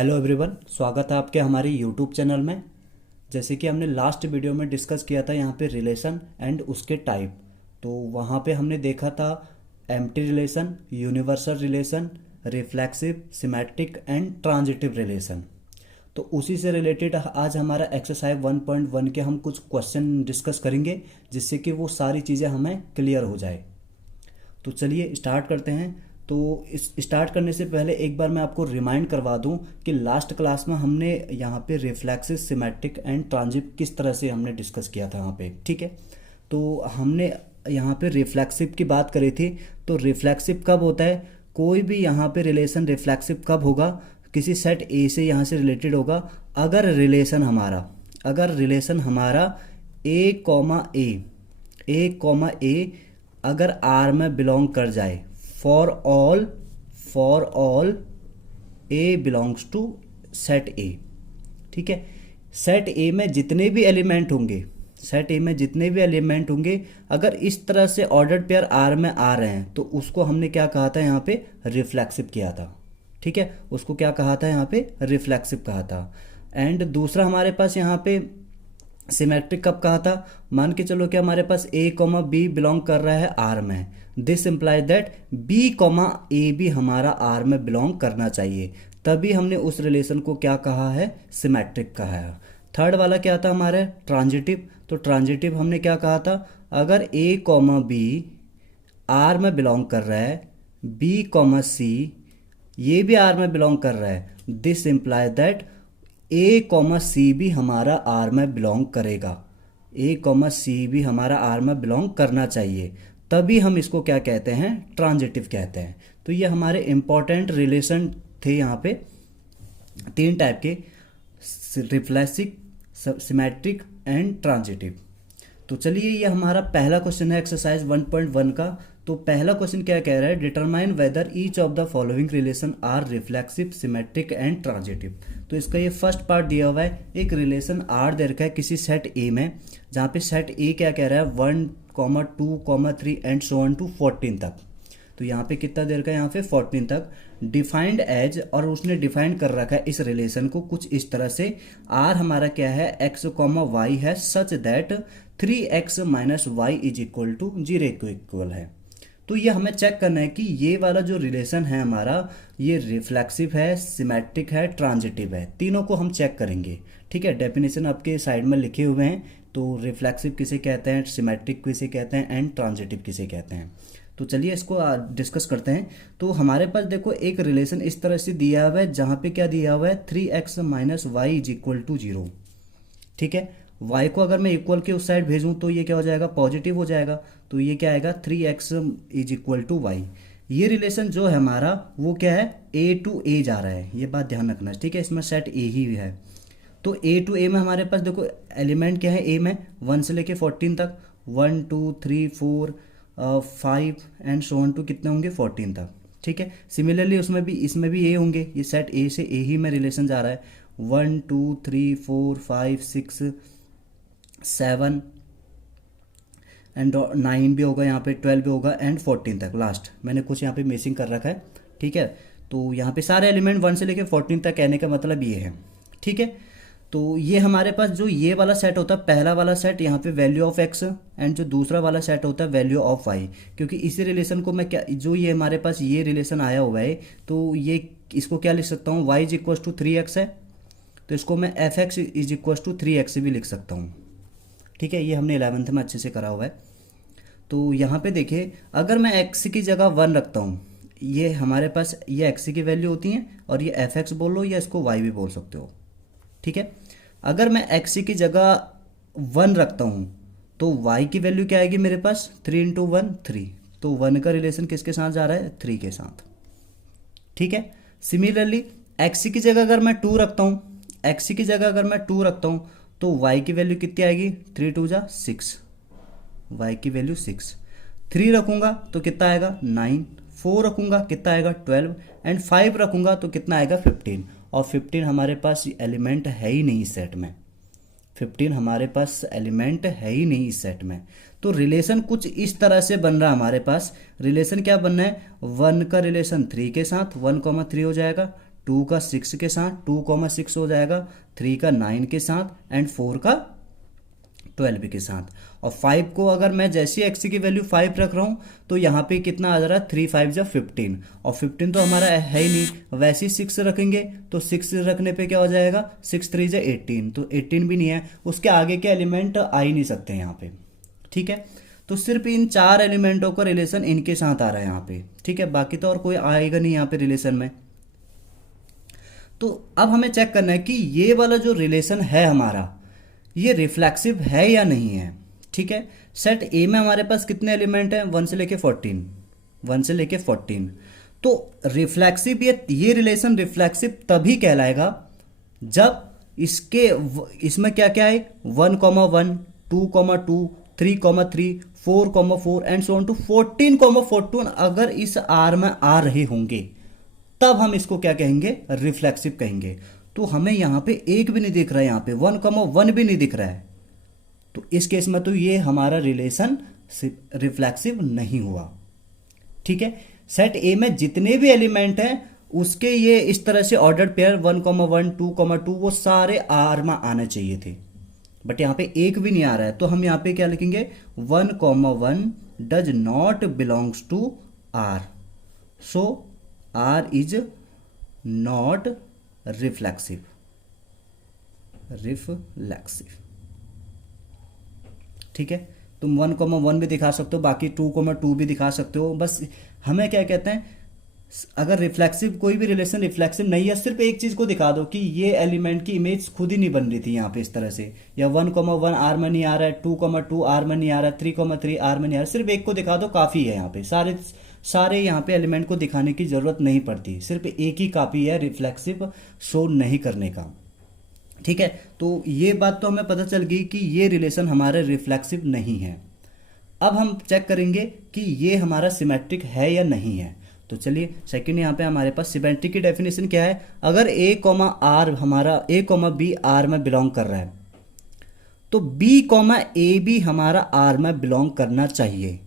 Hello everyone, स्वागत है आपके हमारे यूट्यूब चैनल में। जैसे कि हमने लास्ट वीडियो में डिस्कस किया था यहाँ पे रिलेशन एंड उसके टाइप। तो वहाँ पे हमने देखा था empty relation, universal relation, reflexive, symmetric and transitive relation. तो उसी से रिलेटेड आज हमारा एक्सरसाइज 1.1 के हम कुछ क्वेश्चन डिस्कस करेंगे, जिससे कि वो सारी चीज़ें हमें क्लियर हो जाए। तो चलिए स्टार्ट करते हैं। तो इस स्टार्ट करने से पहले एक बार मैं आपको रिमाइंड करवा दूं कि लास्ट क्लास में हमने यहाँ पे रिफ्लेक्सिव, सिमेट्रिक एंड ट्रांजिट किस तरह से हमने डिस्कस किया था यहाँ पे, ठीक है। तो हमने यहाँ पे रिफ्लेक्सिव की बात करी थी। तो रिफ्लेक्सिव कब होता है, कोई भी यहाँ पे रिलेशन रिफ्लेक्सिव कब होगा, किसी सेट ए से यहाँ से रिलेटेड होगा अगर रिलेशन हमारा ए कॉमा ए अगर आर में बिलोंग कर जाए। For all A belongs to set A, ठीक है। सेट ए में जितने भी एलिमेंट होंगे अगर इस तरह से ऑर्डर्ड पेयर आर में आ रहे हैं तो उसको हमने क्या कहा था, यहाँ पे रिफ्लेक्सिव किया था, ठीक है। उसको क्या कहा था, यहाँ पे रिफ्लेक्सिव कहा था। एंड दूसरा हमारे पास यहाँ पे सिमेट्रिक कब कहा था, मान के चलो कि हमारे पास ए कॉमा बी बिलोंग कर रहा है आर में। This implies that B comma A भी हमारा आर में बिलोंग करना चाहिए, तभी हमने उस रिलेशन को क्या कहा है, सिमेट्रिक कहा है। थर्ड वाला क्या था हमारे, ट्रांजिटिव। तो ट्रांजिटिव हमने क्या कहा था, अगर ए कॉमा बी आर में बिलोंग कर रहा है, बी कॉमा सी ये भी आर में बिलोंग कर रहा है, this implies that A comma C भी हमारा आर में बिलोंग करेगा, ए कॉमा सी भी हमारा आर में बिलोंग करना चाहिए, तभी हम इसको क्या कहते हैं, ट्रांजिटिव कहते हैं। तो ये हमारे इंपॉर्टेंट रिलेशन थे यहाँ पे, तीन टाइप के, रिफ्लेक्सिव, सिमेट्रिक एंड ट्रांजिटिव। तो चलिए ये हमारा पहला क्वेश्चन है एक्सरसाइज 1.1 का। तो पहला क्वेश्चन क्या कह रहा है, determine whether each of the following relation are reflexive, symmetric and transitive. तो इसका ये फर्स्ट पार्ट दिया हुआ है, एक रिलेशन आर दे रखा है किसी सेट ए में, जहाँ पे सेट ए क्या कह रहा है 1, 2, 3 एंड सो ऑन टू 14 तक। तो यहाँ पे कितना दे रखा है, यहाँ पे 14 तक डिफाइंड एज, और उसने डिफाइंड कर रखा है इस रिलेशन को कुछ इस तरह से, आर हमारा क्या है, एक्स कॉमा वाई है, such that 3x minus Y is equal to 0 को इक्वल है। तो ये हमें चेक करना है कि ये वाला जो रिलेशन है हमारा, ये रिफ्लेक्सिव है, सिमेट्रिक है, ट्रांजिटिव है, तीनों को हम चेक करेंगे, ठीक है। डेफिनेशन आपके साइड में लिखे हुए हैं। तो रिफ्लेक्सिव किसे कहते हैं, सिमेट्रिक किसे कहते हैं एंड ट्रांजिटिव किसे कहते हैं। तो चलिए इसको डिस्कस करते हैं। तो हमारे पास देखो एक रिलेशन इस तरह से दिया हुआ है, जहाँ पे क्या दिया हुआ है, 3x minus Y is equal to 0, ठीक है। y को अगर मैं इक्वल के उस साइड भेजूं तो ये क्या हो जाएगा, पॉजिटिव हो जाएगा। तो ये क्या आएगा, 3x is equal to Y. ये रिलेशन जो है हमारा वो क्या है, a टू a जा रहा है, ये बात ध्यान रखना, ठीक है। इसमें सेट a ही है। तो a टू a में हमारे पास देखो एलिमेंट क्या है, a में 1 से लेके 14 तक, 1 2 3 4 5 एंड सो ऑन टू कितने होंगे, 14 तक, ठीक है। सिमिलरली इसमें भी a होंगे, ये सेट a से a ही में रिलेशन जा रहा है, 1 2 3 4 5 6 7 एंड 9 भी होगा, यहाँ पे 12 भी होगा एंड 14 तक लास्ट। मैंने कुछ यहाँ पे मिसिंग कर रखा है, ठीक है। तो यहाँ पे सारे एलिमेंट 1 से लेके 14 तक कहने का मतलब ये है, ठीक है। तो ये हमारे पास जो ये वाला सेट होता है, पहला वाला सेट, यहाँ पे वैल्यू ऑफ एक्स, एंड जो दूसरा वाला सेट होता है वैल्यू ऑफ वाई। क्योंकि इसी रिलेशन को मैं क्या, जो ये हमारे पास ये रिलेशन आया हुआ है, तो ये इसको क्या लिख सकता हूँ, Y is equal to 3x है, तो इसको मैं F X is equal to 3x भी लिख सकता हूँ, ठीक है। ये हमने 11th में अच्छे से करा हुआ है। तो यहाँ पे देखिए, अगर मैं x की जगह 1 रखता हूँ, ये हमारे पास ये x की वैल्यू होती है, और ये एफ एक्स बोल लो या इसको y भी बोल सकते हो, ठीक है। अगर मैं x की जगह 1 रखता हूँ तो y की वैल्यू क्या आएगी मेरे पास, 3 इंटू 1 3। तो 1 का रिलेशन किसके साथ जा रहा है, 3 के साथ, ठीक है। सिमिलरली x की जगह अगर मैं 2 रखता हूँ, तो y की वैल्यू कितनी आएगी, 3 2 जा 6, y की वैल्यू 6। 3 रखूंगा तो कितना आएगा, 9, 4 रखूंगा कितना आएगा, 12, एंड 5 रखूंगा तो कितना आएगा, 15। और 15 हमारे पास एलिमेंट है ही नहीं इस सेट में, 15 हमारे पास एलिमेंट है ही नहीं इस सेट में। तो रिलेशन कुछ इस तरह से बन रहा है हमारे पास। रिलेशन क्या बनना है, 1 का रिलेशन 3 के साथ, 1 3 हो जाएगा, 2 का 6 के साथ, 2,6 हो जाएगा, 3 का 9 के साथ एंड 4 का 12 के साथ। और 5 को अगर मैं जैसी एक्स की वैल्यू 5 रख रहा हूँ तो यहाँ पे कितना आ जा रहा है, 3 5 जा 15, और 15 तो हमारा है ही नहीं, वैसे ही 6 रखेंगे तो 6 रखने पे क्या हो जाएगा, 6 3 जा 18, तो 18 भी नहीं है, उसके आगे के एलिमेंट आ ही नहीं सकते यहाँ पे। ठीक है, तो सिर्फ इन 4 एलिमेंटों का रिलेशन इनके साथ आ रहा है यहाँ पे। ठीक है, बाकी तो और कोई आएगा नहीं यहाँ पे रिलेशन में। तो अब हमें चेक करना है कि ये वाला जो रिलेशन है हमारा, ये रिफ्लेक्सिव है या नहीं है। ठीक है, सेट ए में हमारे पास कितने एलिमेंट हैं, 1 से लेके 14, 1 से लेके 14। तो रिफ्लेक्सिव, ये रिलेशन रिफ्लेक्सिव तभी कहलाएगा जब इसमें क्या क्या है, 1,1, 2,2, 3,3, 4,4 एंड सो ऑन टू 14,14 अगर इस आर में आ रहे होंगे, तब हम इसको क्या कहेंगे, रिफ्लेक्सिव कहेंगे। तो हमें यहां पे एक भी नहीं दिख रहा है, यहां पे 1,1 भी नहीं दिख रहा है, तो इस केस में तो ये हमारा रिलेशन रिफ्लेक्सिव नहीं हुआ। ठीक है, सेट ए में जितने भी एलिमेंट हैं उसके ये इस तरह से ऑर्डर्ड पेयर 1,1, 2,2 वो सारे आर में आने चाहिए थे, बट यहां पे एक भी नहीं आ रहा है। तो हम यहां पे क्या लिखेंगे, 1,1 does not belongs to R, so R is not reflexive, reflexive. ठीक है, तुम 1,1 भी दिखा सकते हो, बाकी 2,2 भी दिखा सकते हो। बस हमें क्या कहते हैं, अगर रिफ्लेक्सिव कोई भी रिलेशन रिफ्लेक्सिव नहीं है, सिर्फ एक चीज को दिखा दो कि ये एलिमेंट की इमेज खुद ही नहीं बन रही थी यहाँ पे इस तरह से, या 1,1 आर में नहीं आ रहा है, 2,2 आर में नहीं आ रहा है, 3,3 आर में नहीं आ रहा है, सिर्फ एक को दिखा दो काफी है। यहाँ पे सारे यहाँ पे एलिमेंट को दिखाने की जरूरत नहीं पड़ती, सिर्फ एक ही काफी है रिफ्लेक्सिव शो नहीं करने का। ठीक है, तो ये बात तो हमें पता चल गई कि ये रिलेशन हमारे रिफ्लेक्सिव नहीं है। अब हम चेक करेंगे कि ये हमारा सिमेट्रिक है या नहीं है। तो चलिए सेकंड, यहाँ पे हमारे पास सिमेट्रिक की डेफिनेशन क्या है, अगर ए कॉमा आर हमारा ए कॉमा बी आर में बिलोंग कर रहा है, तो बी कॉमा ए भी हमारा आर में बिलोंग करना चाहिए,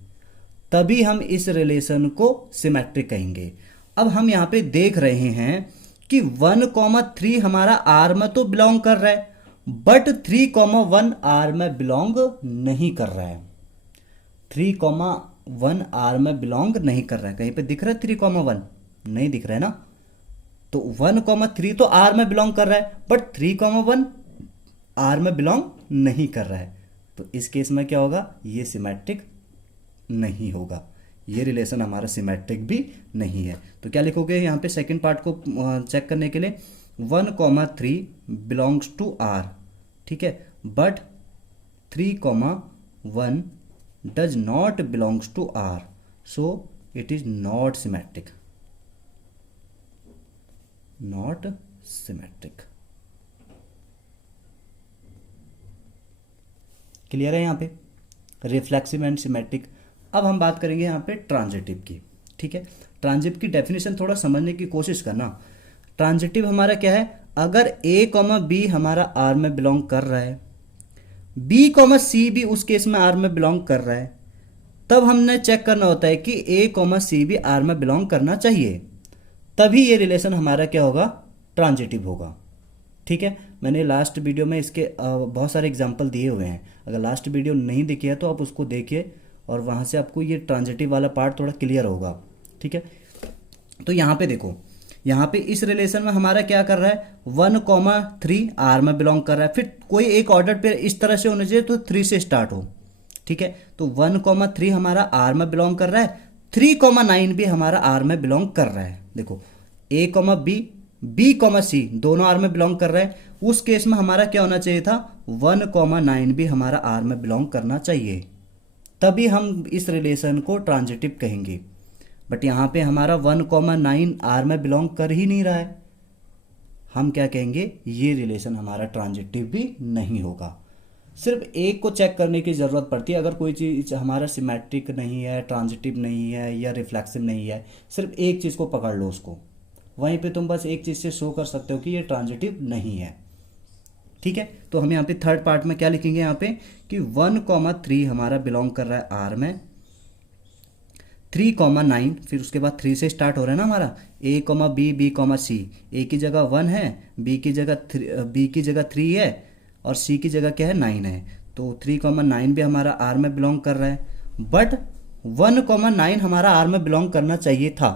तभी हम इस रिलेशन को सिमेट्रिक कहेंगे। अब हम यहाँ पे देख रहे हैं कि 1,3 हमारा आर में तो बिलोंग कर रहा है, बट 3,1 आर में बिलोंग नहीं कर रहा है। 3,1 आर में बिलोंग नहीं कर रहा है, कहीं पे दिख रहा है 3,1, नहीं दिख रहा है ना। तो 1,3 तो आर में बिलोंग कर रहा है, बट 3,1 आर में बिलोंग नहीं कर रहा है। तो इस केस में क्या होगा, ये सिमेट्रिक नहीं होगा, ये रिलेशन हमारा सिमेट्रिक भी नहीं है। तो क्या लिखोगे यहाँ पे सेकंड पार्ट को चेक करने के लिए, 1,3 बिलोंग्स टू आर, ठीक है, but 3,1 does not belongs to R, so it is not symmetric, not symmetric. Clear है यहाँ पे रिफ्लेक्सिव एंड सिमेट्रिक। अब हम बात करेंगे यहाँ पे ट्रांजिटिव की। ठीक है, ट्रांजिटिव की डेफिनेशन थोड़ा समझने की कोशिश करना। ट्रांजिटिव हमारा क्या है, अगर ए कॉमा बी हमारा आर में बिलोंग कर रहा है, बी कॉमा सी भी उस केस में आर में बिलोंग कर रहा है, तब हमने चेक करना होता है कि ए कॉमा सी भी आर में बिलोंग करना चाहिए, तभी ये रिलेशन हमारा क्या होगा, ट्रांजिटिव होगा। ठीक है, मैंने लास्ट वीडियो में इसके बहुत सारे एग्जाम्पल दिए हुए हैं, अगर लास्ट वीडियो नहीं देखी है तो आप उसको देखिए और वहाँ से आपको ये ट्रांजिटिव वाला पार्ट थोड़ा क्लियर होगा। ठीक है, तो यहाँ पे देखो, यहाँ पे इस रिलेशन में हमारा क्या कर रहा है, 1,3 आर में बिलोंग कर रहा है, फिर कोई एक ऑर्डर पेयर इस तरह से होना चाहिए तो 3 से स्टार्ट हो। ठीक है, तो 1,3 हमारा आर में बिलोंग कर रहा है, 3,9 भी हमारा आर में बिलोंग कर रहा है। देखो ए कॉमा बी, बी कॉमा सी दोनों आर में बिलोंग कर रहे हैं, उस केस में हमारा क्या होना चाहिए था, 1,9 भी हमारा आर में बिलोंग करना चाहिए, तभी हम इस रिलेशन को ट्रांजिटिव कहेंगे। बट यहाँ पे हमारा 1,9 आर में बिलोंग कर ही नहीं रहा है, हम क्या कहेंगे, ये रिलेशन हमारा ट्रांजिटिव भी नहीं होगा। सिर्फ एक को चेक करने की ज़रूरत पड़ती है, अगर कोई चीज़ हमारा सिमेट्रिक नहीं है, ट्रांजिटिव नहीं है या रिफ्लेक्सिव नहीं है, सिर्फ एक चीज़ को पकड़ लो उसको, वहीं पे तुम बस एक चीज़ से शो कर सकते हो कि ये ट्रांजिटिव नहीं है। ठीक है, तो हम यहाँ पे थर्ड पार्ट में क्या लिखेंगे, यहाँ पे कि 1,3 हमारा बिलोंग कर रहा है आर में, 3,9, फिर उसके बाद 3 से स्टार्ट हो रहा है ना हमारा, ए कॉमा बी, बी कॉमा सी। ए की जगह 1 है, बी की जगह 3 है, और सी की जगह क्या है 9 है। तो 3,9 भी हमारा आर में बिलोंग कर रहा है, बट 1,9 हमारा आर में बिलोंग करना चाहिए था,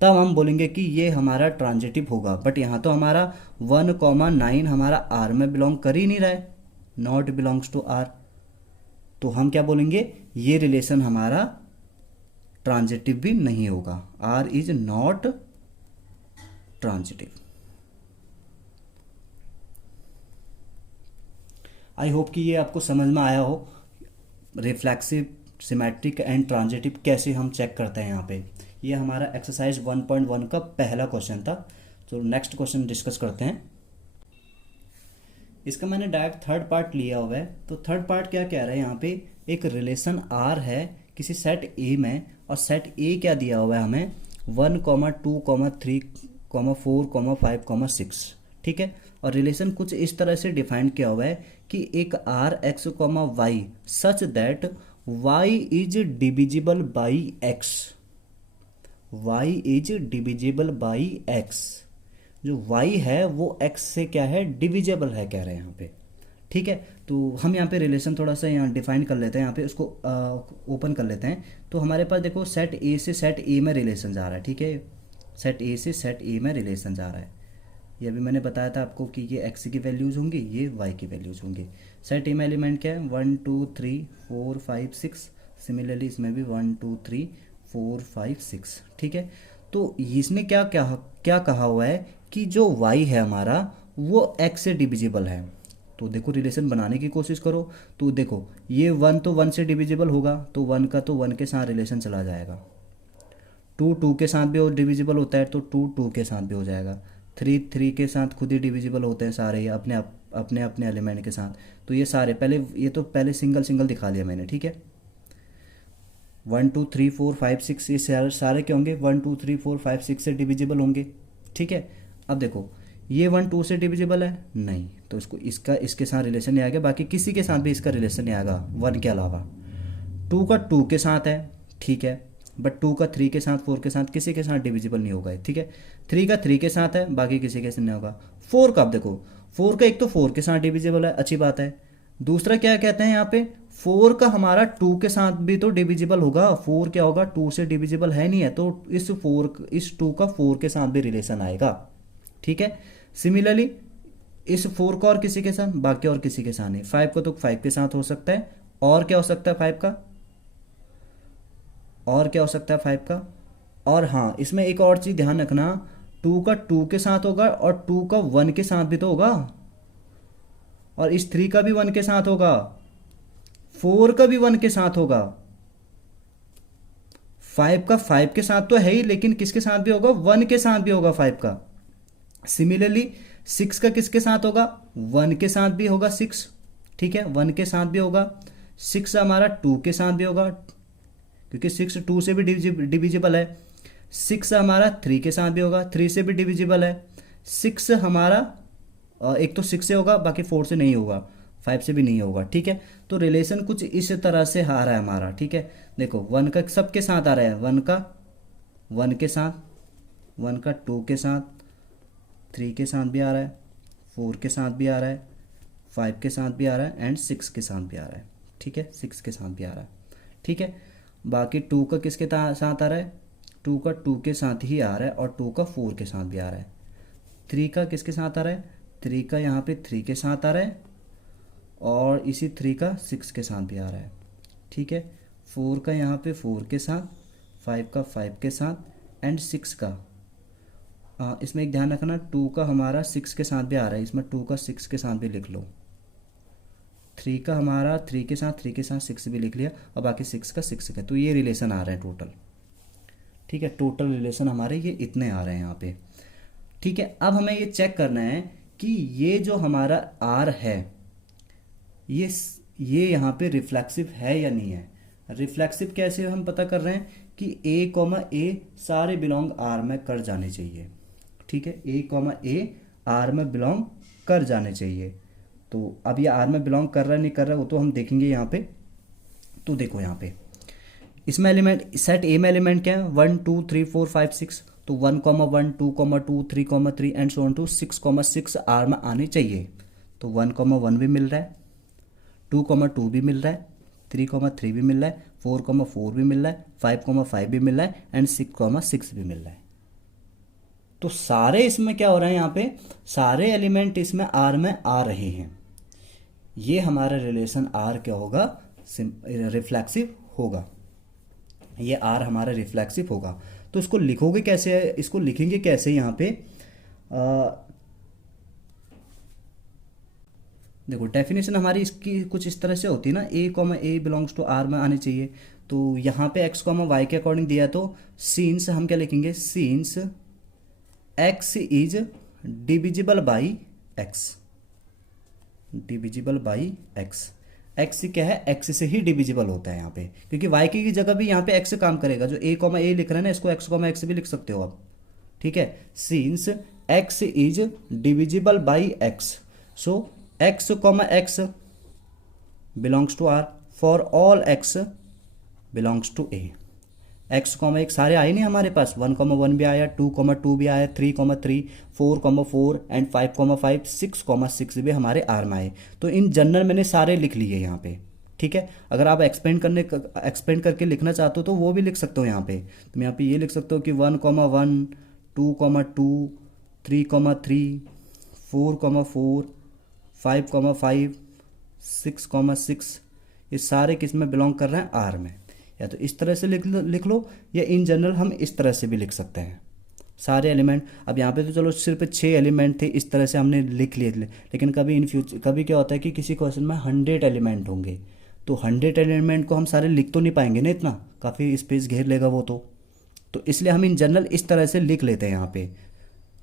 तब हम बोलेंगे कि ये हमारा ट्रांजिटिव होगा। बट यहाँ तो हमारा 1,9 हमारा आर में बिलोंग कर ही नहीं रहा है, नॉट बिलोंग्स टू आर। तो हम क्या बोलेंगे, ये रिलेशन हमारा ट्रांजिटिव भी नहीं होगा, R is not transitive. I hope कि ये आपको समझ में आया हो, रिफ्लेक्सिव, सिमेट्रिक एंड ट्रांजिटिव कैसे हम चेक करते हैं यहाँ पे। ये हमारा एक्सरसाइज 1.1 का पहला क्वेश्चन था। तो नेक्स्ट क्वेश्चन डिस्कस करते हैं। इसका मैंने डायरेक्ट थर्ड पार्ट लिया हुआ है। तो थर्ड पार्ट क्या कह रहा है, यहाँ पे एक रिलेशन आर है किसी सेट ए में, और सेट ए क्या दिया हुआ है हमें 1, 2, 3, 4, 5, 6, ठीक है। और रिलेशन कुछ इस तरह से डिफाइन किया हुआ है कि एक R X comma Y such that Y is divisible by X, Y is divisible by X. जो y है वो x से क्या है, डिविजिबल है कह रहे हैं यहाँ पे, ठीक है। तो हम यहाँ पे रिलेशन थोड़ा सा यहाँ डिफाइन कर लेते हैं, यहाँ पे उसको ओपन कर लेते हैं। तो हमारे पास देखो सेट ए से सेट ए में रिलेशन जा रहा है, ठीक है। सेट ए से सेट ए में रिलेशन जा रहा है, ये अभी मैंने बताया था आपको कि ये x की वैल्यूज़ होंगी, ये y की वैल्यूज़ होंगी। सेट ए में एलिमेंट क्या है 1 2 3 4 5 6, सिमिलरली इसमें भी 1 2 3 4 5 6, ठीक है। तो इसने क्या क्या क्या कहा हुआ है कि जो y है हमारा वो x से डिविजिबल है। तो देखो रिलेशन बनाने की कोशिश करो, तो देखो ये 1 तो 1 से डिविजिबल होगा, तो 1 का तो 1 के साथ रिलेशन चला जाएगा। 2 2 के साथ भी डिविजिबल होता है, तो 2 2 के साथ भी हो जाएगा। 3 3 के साथ खुद ही डिविजिबल होते हैं सारे, ये अपने अपने एलिमेंट के साथ। तो ये सारे पहले, ये तो पहले सिंगल सिंगल दिखा लिया मैंने, ठीक है। 1 2 3 4 5 6 ये सारे क्या होंगे 1 2 3 4 5 6 से डिविजिबल होंगे, ठीक है। अब देखो ये 1 2 से डिविजिबल है नहीं, तो इसका इसके साथ रिलेशन नहीं आएगा, बाकी किसी के साथ भी इसका रिलेशन नहीं आएगा 1 के अलावा। 2 का 2 के साथ है, ठीक है, बट 2 का 3 के साथ 4 के साथ किसी के साथ डिविजिबल नहीं होगा, ठीक है। 3 का 3 के साथ है, बाकी किसी के साथ नहीं होगा। 4 का, अब देखो 4 का एक तो 4 के साथ डिविजिबल है, अच्छी बात है। दूसरा क्या कहते हैं यहाँ पे 4 का हमारा 2 के साथ भी तो डिविजिबल होगा। 4 क्या होगा 2 से डिविजिबल है नहीं है, तो इस 2 का 4 के साथ भी रिलेशन आएगा, ठीक है। सिमिलरली इस 4 का और किसी के साथ, बाकी और किसी के साथ नहीं। 5 का तो 5 के साथ हो सकता है, और क्या हो सकता है 5 का, और क्या हो सकता है 5 का। और हाँ इसमें एक और चीज़ ध्यान रखना, 2 का 2 के साथ होगा और 2 का 1 के साथ भी तो होगा, और इस 3 का भी 1 के साथ होगा, 4 का भी 1 के साथ होगा। 5 का 5 के साथ तो है ही, लेकिन किसके साथ भी होगा 1 के साथ भी होगा 5 का। सिमिलरली 6 का किसके साथ होगा 1 के साथ भी होगा 6, ठीक है, 1 के साथ भी होगा। 6 हमारा 2 के साथ भी होगा, क्योंकि 6 2 से भी डिविजिबल है। 6 हमारा 3 के साथ भी होगा, 3 से भी डिविजिबल है। 6 हमारा एक तो 6 से होगा, बाकी 4 से नहीं होगा, 5 से भी नहीं होगा, ठीक है। तो रिलेशन कुछ इस तरह से आ रहा है हमारा, ठीक है। देखो 1 का सबके साथ आ रहा है, 1 का 1 के साथ, 1 का 2 के साथ, 3 के साथ भी आ रहा है, 4 के साथ भी आ रहा है, 5 के साथ भी आ रहा है, एंड 6 के साथ भी आ रहा है, ठीक है, 6 के साथ भी आ रहा है, ठीक है। बाकी 2 का किसके साथ आ रहा है 2 का 2 के साथ ही आ रहा है, और 2 का 4 के साथ भी आ रहा है। 3 का किसके साथ आ रहा है 3 का यहाँ पे 3 के साथ आ रहा है, और इसी 3 का 6 के साथ भी आ रहा है, ठीक है। 4 का यहाँ पे 4 के साथ, 5 का 5 के साथ, एंड 6 का इसमें एक ध्यान रखना 2 का हमारा 6 के साथ भी आ रहा है, इसमें 2 का 6 के साथ भी लिख लो। 3 का हमारा 3 के साथ 6 भी लिख लिया, और बाकी 6 का 6 का, तो ये रिलेशन आ रहे हैं टोटल, ठीक है। टोटल रिलेशन हमारे ये इतने आ रहे हैं यहाँ पे, ठीक है। अब हमें ये चेक करना है कि ये जो हमारा आर है ये यहाँ पे रिफ्लेक्सिव है या नहीं है। रिफ्लेक्सिव कैसे हम पता कर रहे हैं कि a, सारे बिलोंग आर में कर जाने चाहिए, ठीक है। a, आर में बिलोंग कर जाने चाहिए। तो अब ये आर में बिलोंग कर रहा है नहीं कर रहा है वो तो हम देखेंगे यहाँ पे। तो देखो यहाँ पे इसमें एलिमेंट सेट ए में एलिमेंट क्या है, 1 2 3 4 5 6, तो 1 1 2 3 3 and so on to 6 6 R में आने चाहिए। तो 1 1 भी मिल रहा है, 2 2 भी मिल रहा है, 3 3 भी मिल रहा है, 4 4 भी मिल रहा है, 5 5 भी मिल रहा है एंड 6 6 भी मिल रहा है। तो सारे इसमें क्या हो रहा है, यहाँ पे सारे एलिमेंट इसमें आर में आ रहे हैं। ये हमारा रिलेशन आर क्या होगा, रिफ्लेक्सिव होगा। ये आर हमारा रिफ्लेक्सिव होगा। तो इसको लिखोगे कैसे, इसको लिखेंगे कैसे यहाँ पे, देखो डेफिनेशन हमारी इसकी कुछ इस तरह से होती है ना, ए बिलोंग्स टू आर में आनी चाहिए। तो यहाँ पे एक्स वाई के अकॉर्डिंग दिया है, तो सीन्स हम क्या लिखेंगे, scenes X is divisible by x, divisible by x. X क्या है, एक्स से ही डिविजिबल होता है यहाँ पे, क्योंकि वाई की जगह भी यहाँ पे एक्स काम करेगा। जो ए लिख रहे हैं ना, इसको एक्स भी लिख सकते हो आप, ठीक है। Since X is divisible by X, so X belongs to R for all X belongs to A. X एक सारे आए नहीं हमारे पास, 1 1 भी आया, 2 भी आया, 3 4 एंड 5 6 6 भी हमारे आर में आए। तो इन जनरल मैंने सारे लिख लिए यहाँ पे, ठीक है। अगर आप एक्सपेंड करके लिखना चाहते हो तो वो भी लिख सकते हो यहाँ पे। तो यहाँ पे ये लिख सकते हो कि 1 1 2 2 3 3 4 4 5 5 6 6, ये सारे किस में बिलोंग कर रहे हैं, आर में। या तो इस तरह से लिख लो या इन जनरल हम इस तरह से भी लिख सकते हैं सारे एलिमेंट। अब यहाँ पे तो चलो सिर्फ 6 एलिमेंट थे, इस तरह से हमने लिख लिए, लेकिन कभी इन फ्यूचर कभी क्या होता है कि किसी क्वेश्चन में 100 एलिमेंट होंगे, तो 100 एलिमेंट को हम सारे लिख तो नहीं पाएंगे ना, इतना काफ़ी स्पेस घेर लेगा वो। तो इसलिए हम इन जनरल इस तरह से लिख लेते हैं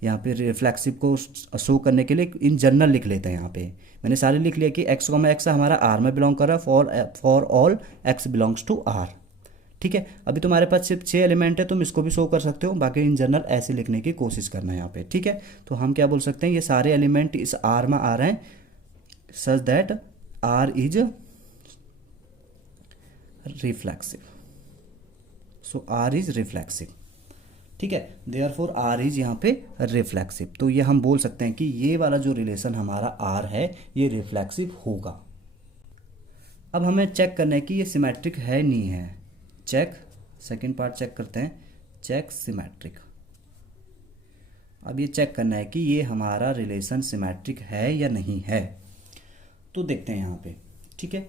यहाँ पे रिफ्लेक्सिव को शो करने के लिए इन जनरल लिख लेते हैं। यहाँ पे मैंने सारे लिख लिया कि एक्स हमारा आर में बिलोंग कर रहा है, for all X belongs to R, ठीक है। अभी तुम्हारे पास सिर्फ 6 एलिमेंट है, तुम इसको भी शो कर सकते हो, बाकी इन जनरल ऐसे लिखने की कोशिश करना है यहाँ पे, ठीक है। तो हम क्या बोल सकते हैं, ये सारे एलिमेंट इस आर में आ रहे हैं such that R is reflexive, so R is reflexive, ठीक है। देयरफॉर आर इज यहाँ पे रिफ्लेक्सिव। तो ये हम बोल सकते हैं कि ये वाला जो रिलेशन हमारा आर है ये रिफ्लेक्सिव होगा। अब हमें चेक करना है कि ये सिमेट्रिक है नहीं है। चेक, सेकंड पार्ट चेक करते हैं, चेक सिमेट्रिक। अब ये चेक करना है कि ये हमारा रिलेशन सिमेट्रिक है या नहीं है। तो देखते हैं यहाँ पे, ठीक है।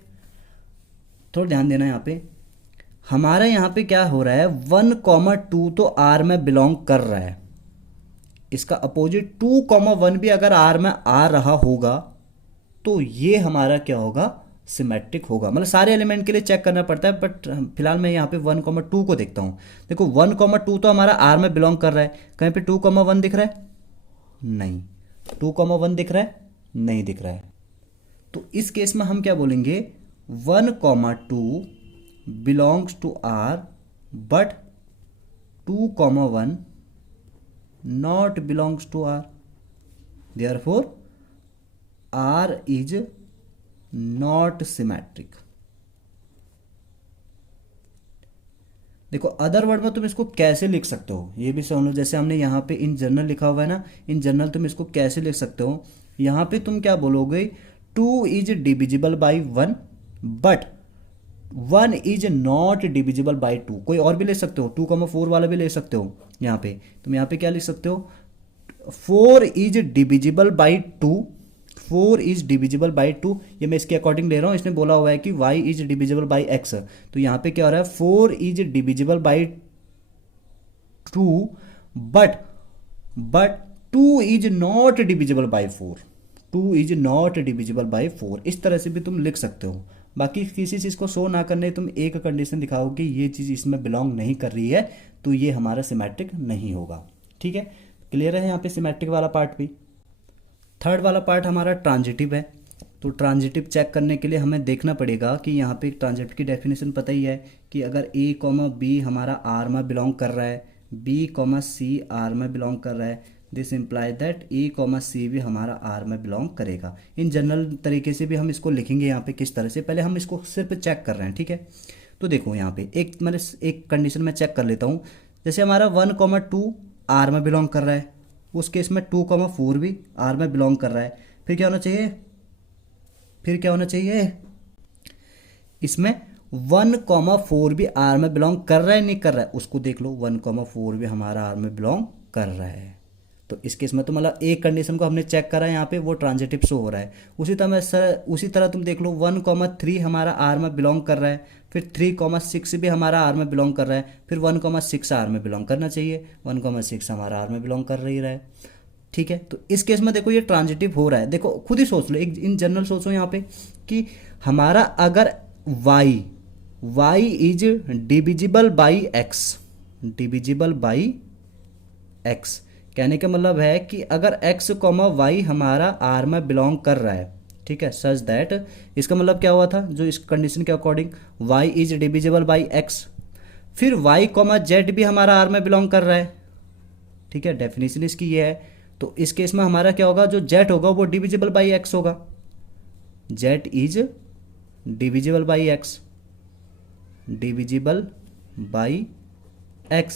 थोड़ा ध्यान देना यहाँ पे, हमारा यहाँ पे क्या हो रहा है, 1 2 तो आर में बिलोंग कर रहा है, इसका अपोजिट 2 1 भी अगर आर में आ रहा होगा तो ये हमारा क्या होगा, सिमेट्रिक होगा। मतलब सारे एलिमेंट के लिए चेक करना पड़ता है, बट फिलहाल मैं यहाँ पे 1 2 को देखता हूँ। देखो 1 2 तो हमारा आर में बिलोंग कर रहा है, कहीं पे 2 1 दिख रहा है, नहीं। 2 1 दिख रहा है, नहीं दिख रहा है। तो इस केस में हम क्या बोलेंगे, 1 2 belongs to R but 2 1 not belongs to R, therefore R is not symmetric। देखो अदर वर्ड में तुम इसको कैसे लिख सकते हो ये भी समझ लो। जैसे हमने यहाँ पे इन जनरल लिखा हुआ है ना, इन जनरल तुम इसको कैसे लिख सकते हो, यहाँ पे तुम क्या बोलोगे, 2 is divisible by 1 but 1 is not divisible by 2। कोई और भी ले सकते हो, 2 4 वाला भी ले सकते हो। यहाँ पे तुम यहाँ पे क्या लिख सकते हो, 4 is divisible by 2, 4 is divisible by 2। ये मैं इसके अकॉर्डिंग ले रहा हूँ, इसने बोला हुआ है कि y is divisible by x, तो यहाँ पे क्या हो रहा है, 4 is divisible by 2 but 2 is not divisible by 4, 2 is not divisible by 4। इस तरह से भी तुम लिख सकते हो। बाकी किसी चीज़ को शो ना करने तुम एक कंडीशन दिखाओ कि ये चीज़ इसमें बिलोंग नहीं कर रही है, तो ये हमारा सिमेट्रिक नहीं होगा, ठीक है। क्लियर है यहाँ पे सिमेट्रिक वाला पार्ट भी। थर्ड वाला पार्ट हमारा ट्रांजिटिव है। तो ट्रांजिटिव चेक करने के लिए हमें देखना पड़ेगा कि यहाँ पे ट्रांजिटिव की डेफिनेशन पता ही है कि अगर a b हमारा आर में बिलोंग कर रहा है, b c आर में बिलोंग कर रहा है, this imply that a c भी हमारा आर में बिलोंग करेगा। इन जनरल तरीके से भी हम इसको लिखेंगे यहाँ पे किस तरह से, पहले हम इसको सिर्फ चेक कर रहे हैं, ठीक है। तो देखो यहाँ पे एक कंडीशन में चेक कर लेता हूँ। जैसे हमारा 1,2 आर में बिलोंग कर रहा है, उस केस में 2,4 भी आर में बिलोंग कर रहा है। फिर क्या होना चाहिए, फिर क्या होना चाहिए, इसमें 1,4 भी आर में बिलोंग कर रहा है नहीं कर रहा है, उसको देख लो। 1,4 भी हमारा आर में बिलोंग कर रहा है। तो इस केस में तो मतलब एक कंडीशन को हमने चेक करा है, यहाँ पे वो ट्रांजिटिव शो हो रहा है। उसी तरह तुम देख लो 1,3 हमारा आर में बिलोंग कर रहा है, फिर 3,6 भी हमारा आर में बिलोंग कर रहा है, फिर 1,6 आर में बिलोंग करना चाहिए, 1,6 हमारा आर में बिलोंग कर रही रहा है। ठीक है, तो इस केस में देखो ये ट्रांजिटिव हो रहा है। देखो खुद ही सोच लो, एक इन जनरल सोचो यहाँ पे कि हमारा अगर y is divisible by x, divisible by x, कहने का मतलब है कि अगर x, y हमारा r में बिलोंग कर रहा है, ठीक है, सच दैट, इसका मतलब क्या हुआ था जो इस कंडीशन के according y is divisible by x, फिर y, z भी हमारा r में बिलोंग कर रहा है। ठीक है, डेफिनेशन इसकी ये है। तो इस केस में हमारा क्या होगा, जो z होगा वो डिविजिबल बाई x होगा, z is divisible by x, divisible by x।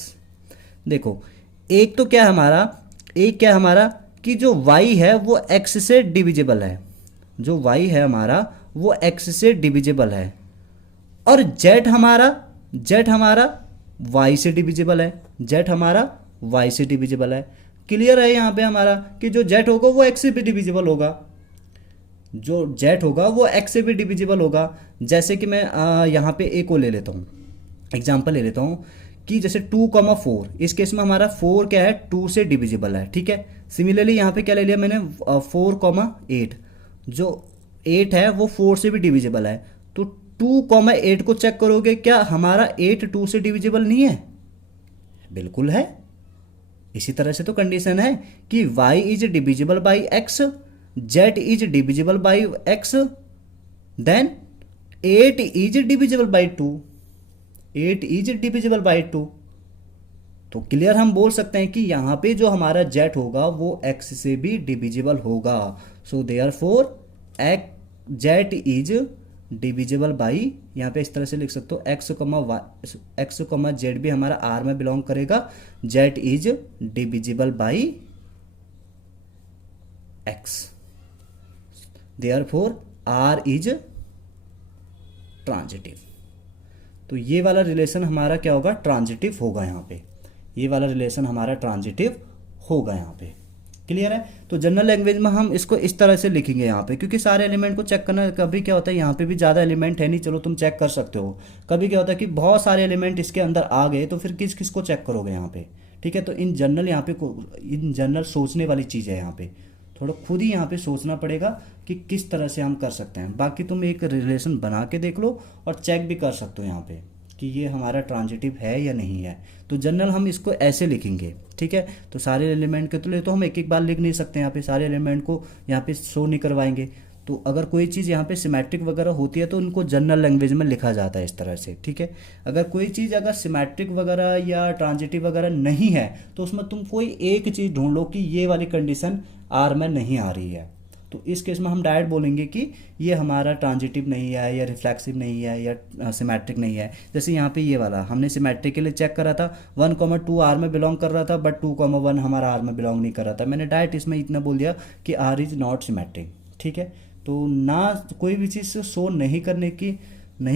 देखो एक तो क्या है हमारा कि जो y है वो x से डिविजिबल है, जो y है हमारा वो x से डिविजिबल है, और z हमारा y से डिविजिबल है, z हमारा y से डिविजिबल है। क्लियर है यहाँ पे हमारा कि जो z होगा वो x से भी डिविजिबल होगा, जो z होगा वो x से भी डिविजिबल होगा। जैसे कि मैं यहाँ पे एक को ले लेता हूँ, एग्जाम्पल ले लेता हूँ कि जैसे 2,4, इस केस में हमारा 4 क्या है, 2 से डिविजिबल है। ठीक है, सिमिलरली यहाँ पे क्या ले लिया मैंने, 4,8, जो 8 है वो 4 से भी डिविजिबल है। तो 2,8 को चेक करोगे, क्या हमारा 8 2 से डिविजिबल नहीं है? बिल्कुल है। इसी तरह से तो कंडीशन है कि y is divisible by x, z is divisible by x, then 8 is divisible by 2, 8 is divisible by 2। तो क्लियर हम बोल सकते हैं कि यहाँ पे जो हमारा z होगा वो x से भी डिविजिबल होगा। So therefore z is divisible by, यहाँ पे इस तरह से लिख सकते हो x, z भी हमारा r में बिलोंग करेगा, z is divisible by x, therefore r is transitive. तो ये वाला रिलेशन हमारा क्या होगा, ट्रांजिटिव होगा। यहाँ पे ये वाला रिलेशन हमारा ट्रांजिटिव होगा यहाँ पे। क्लियर है? तो जनरल लैंग्वेज में हम इसको इस तरह से लिखेंगे यहाँ पे, क्योंकि सारे एलिमेंट को चेक करना, कभी क्या होता है यहाँ पे भी ज़्यादा एलिमेंट है नहीं, चलो तुम चेक कर सकते हो। कभी क्या होता है कि बहुत सारे एलिमेंट इसके अंदर आ गए, तो फिर किस किस को चेक करोगे यहाँ पे। ठीक है, तो इन जनरल यहाँ पे इन जनरल सोचने वाली चीज़ है यहाँ पे, थोड़ा खुद ही यहाँ पे सोचना पड़ेगा कि किस तरह से हम कर सकते हैं। बाकी तुम एक रिलेशन बना के देख लो और चेक भी कर सकते हो यहाँ पे कि ये हमारा ट्रांजिटिव है या नहीं है। तो जनरल हम इसको ऐसे लिखेंगे। ठीक है, तो सारे एलिमेंट के लिए तो हम एक एक बार लिख नहीं सकते, यहाँ पे सारे एलिमेंट को यहाँ पे शो नहीं करवाएंगे। तो अगर कोई चीज़ यहाँ पे सिमेट्रिक वगैरह होती है तो उनको जनरल लैंग्वेज में लिखा जाता है इस तरह से। ठीक है, अगर कोई चीज़ अगर सिमेट्रिक वगैरह या ट्रांजिटिव वगैरह नहीं है तो उसमें तुम कोई एक चीज़ ढूंढ लो कि ये वाली कंडीशन आर में नहीं आ रही है, तो इस केस में हम डायरेक्ट बोलेंगे कि ये हमारा ट्रांजिटिव नहीं है या रिफ्लेक्सिव नहीं है या सिमेट्रिक नहीं है। जैसे यहाँ पे ये वाला हमने सिमेट्रिक के लिए चेक करा था, 1,2 आर में बिलोंग कर रहा था, बट 2,1 हमारा आर में बिलोंग नहीं कर रहा था। मैंने डायरेक्ट इसमें इतना बोल दिया कि आर इज नॉट सिमेट्रिक। ठीक है, तो ना कोई भी चीज़ शो नहीं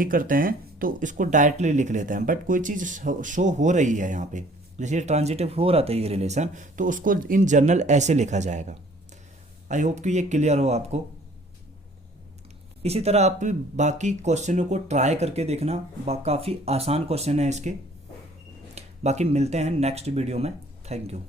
करते हैं तो इसको डायरेक्टली लिख लेते हैं, बट कोई चीज़ शो हो रही है यहाँ पे, जैसे ट्रांजिटिव हो रहा था ये रिलेशन, तो उसको इन जनरल ऐसे लिखा जाएगा। आई होप कि ये क्लियर हो आपको। इसी तरह आप बाकी क्वेश्चनों को ट्राई करके देखना, काफ़ी आसान क्वेश्चन है इसके। बाकी मिलते हैं नेक्स्ट वीडियो में। Thank you.